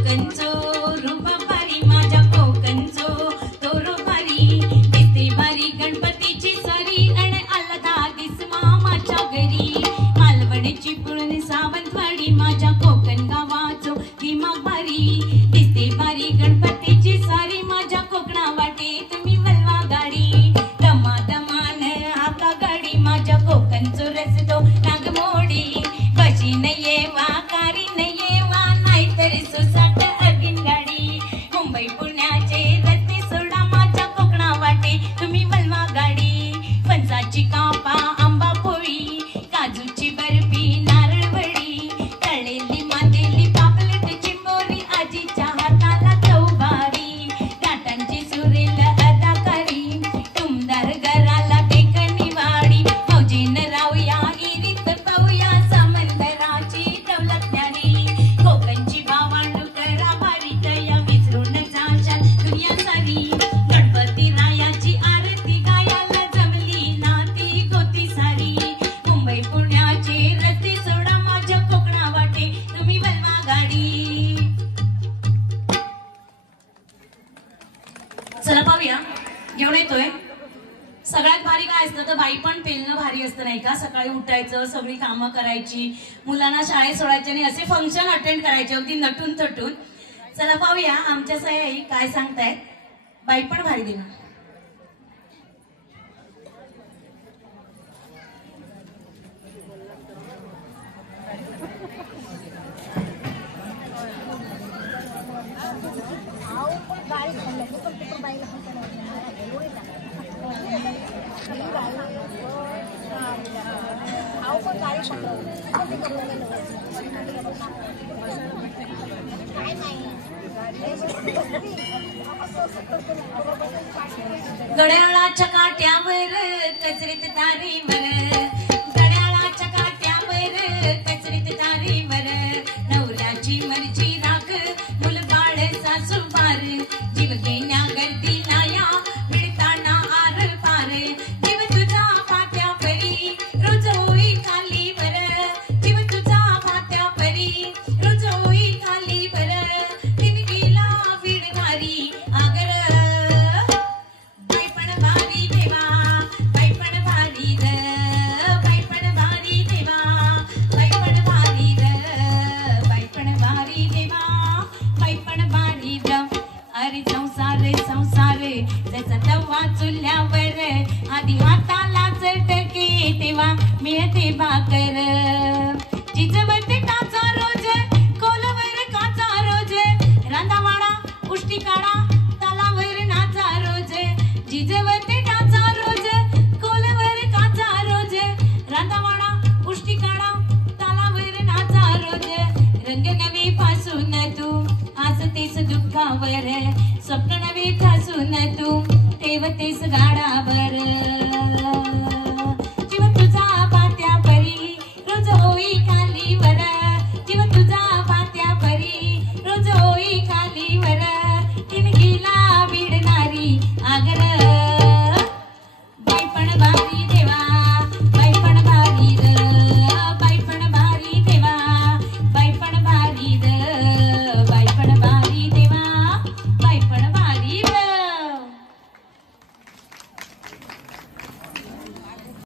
कोकणचो रूप भारी माझ्या कोकणचो तो रूप भारी दिसते भारी गणपतीची सरी आणि आला दिस मामाच्या घरी मालवणची पुळणी सावंतवाडी माझ्या कोकण गावाचो दिमाग भारी दिसते भारी गणपतीची सारी माझ्या कोकणा वाटे तुम्ही वल्वा गाडी दमा दमान आका गाडी माझ्या कोकणचो रस्तो नागमोडी कशी नये वा कारी नये वा नाहीतरी सुसाट अगिन गाडी मुंबई पुण्याचे रस्ते सोडा माझ्या कोकणा वाटे तुम्ही वल्वा गाडी फणसाची कापा आंबा पोळी काजूची बर्फी नारळवडी तळलेली मांदेली पापलेट चिंबोरी आजीच्या हाताला चौबारी टाटांची सुरेल अदाकारी तुमदार घराला टेकणी वाडी मौजीन राहूया इरीत पाहूया समंदराची दौलत न्यारी कोकणची भावांडू करा भारी दया विसरून जाशाल दुनिया सारी गणपती रायाची आरती गायाला जमली नाती गोती सारी मुंबई पुण्याचे रस्ते सोडा माझ्या कोकणा वाटे तुम्ही वल्वा गाडी चला पाहूया घेऊन येतोय सगळ्यात भारी काय असतं तर बाई पण पेलणं भारी असतं नाही का सकाळी उठायचं सगळी कामं करायची मुलांना शाळेत सोडायचे आणि असे फंक्शन अटेंड करायचे अगदी नटून थटून चला पाहूया आमच्या सह्याई काय सांगतायत बाई पण भारी दिना घड्याळाच्या काट्यावर कचरीत तारीवर घड्याळाच्या काट्यावर कचरीत तारीवर नवऱ्याची मर्जी राख मुलबाळ सासू पार जीव घेण्या गर्दीला या मिळताना आर पार जीव तुझा पात्या परी रोज होई खालीवर जीव तुझा पात्या परी रोज होई खालीवर तिने गेला वीड भारी आगर चुल्यावर आधी हाताला चटके तेव्हा मिळते भाकर जिजवते टाचा रोज कोलवर काचा रोज रांधावाडा उष्टी काढा तालावर नाचा रोज जिजवते टाचा रोज कोलवर काचा रोज रांधावाडा उष्टी काढा तालावर नाचा रोज रंग नवे पासून तू हसतेस दुःखावर स्वप्न नवे ठासून तू ठेवतेस गाडावर